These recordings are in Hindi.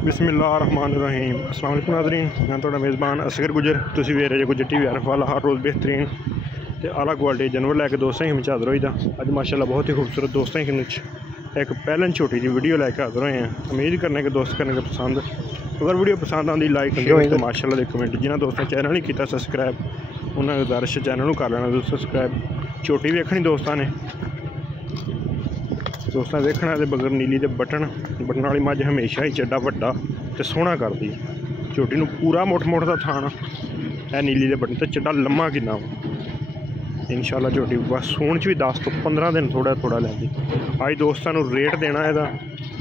बिस्मिल्लाहिर्रहमानिर्रहीम। अस्सलाम वालेकुम नाज़रीन, मैं थोड़ा मेज़बान असगर गुजर। तुसीं वेख रहे गुजर टीवी आरफ वाला हर रोज़ बेहतरीन ते आला क्वालिटी जानवर लैके दोस्तें की मचादर होई दा। अज माशाल्लाह बहुत ही खूबसूरत दोस्तें की एक पैलन छोटी जी वीडियो लैके हाजिर होए हैं। उम्मीद करने के दोस्त करने के पसंद। अगर वीडियो पसंद आती लाइक शेयर तो माशाल्लाह दे कमेंट। जिन्होंने दोस्तों चैनल नहीं किया सबसक्राइब उन्होंने गुजारिश चैनल को कर लेना दोस्तों सबसक्राइब। छोटी वेखनी दोस्तों ने देखना तो बगैर नीली के बटन वाली मझ हमेशा ही चड्डा वड्डा तो सोहना करती है। छोटी नूं पूरा मुठ का थान है नीली के बटन तो चड्डा लम्मा किन्ना इंशाल्लाह छोटी बस सूण च भी 10 तो 15 दिन थोड़ा थोड़ा लैंदी। अज दोस्तों रेट देना है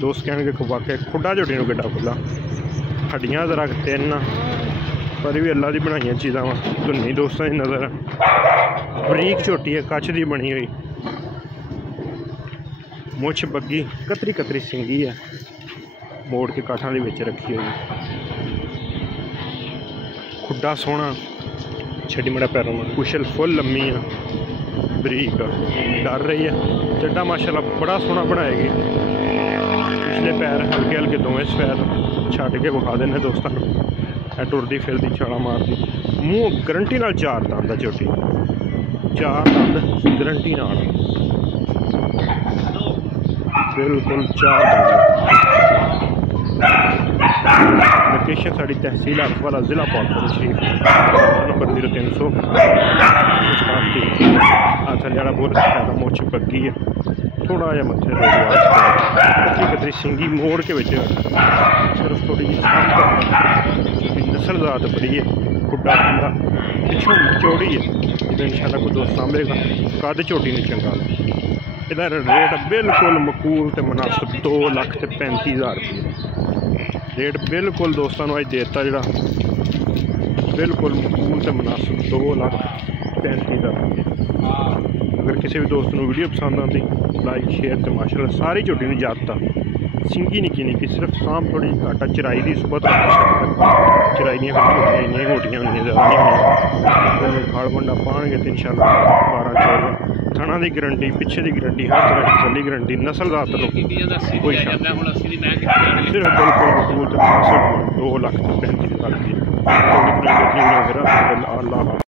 दोस्त कहेंगे वाकई खुडा छोटी नूं किड्डा खुला हड्डियां जरा 3 पर भी अल्लाह की बनाई चीज़ां वा धुन्नी दोस्तों की नज़र बरीक छोटी है कच्छ की बनी हुई मुछ बग्गी कतरी कतरी सिंगी है मोड़ के काठा के विच रखी हुई खुडा सोहना छड़ी मड़ा पैरों में कुशल फुल लम्मी है बरीक डर रही है चड्डा माशाल्लाह बड़ा सोहना बनाएगी। पिछले पैर हल्के हल्के दोवें सफेद छड़ के विखा देने दोस्तों टुरदी फिरदी छाला मारती मूँह गरंटी नाल 4 दंद छोटी 4 दंद गरंटी नाल बिल्कुल 4 लोकेशन साड़ी तहसील आरफ वाला जिला पालकोट शरीफ नंबर 0300 जरा बहुत ज़्यादा मुछ बग्गी है थोड़ा जहा मत्थे कतरी कतरी सिंगी मोड़ के बच्चे सिर्फ थोड़ी जी नस्ल ज़ात बड़ी है खुडा खुला पिछों चौड़ी है जो इंशाल्लाह कोई दोस्त सामभेगा कद झोटी नहीं चंगा इहदा रेट बिल्कुल मकूल तो मुनासिब 2,35,000 रुपये रेट बिल्कुल दोस्तों अज देता जरा बिल्कुल मकूल तो मुनासिब 2,35,000 रुपये। अगर किसी भी दोस्त को वीडियो पसंद आती लाइक शेयर तो माशाल्लाह सारी झोटी में जाता सिंगी निक्की निक्की सिर्फ शाम थोड़ी घाटा चराई की सुबह चराई दी इन्नियां मोटियां होंगे ज़्यादा नहीं होंगे खाड़ बंडा पाएंगे तो इंशाल्लाह 12-14 थाना की गारंटी पिछे की गारंटी हर तरह की तसल्ली गारंटी नस्ल ज़ात कोई सिर्फ बिल्कुल 2,35,000 रुपये।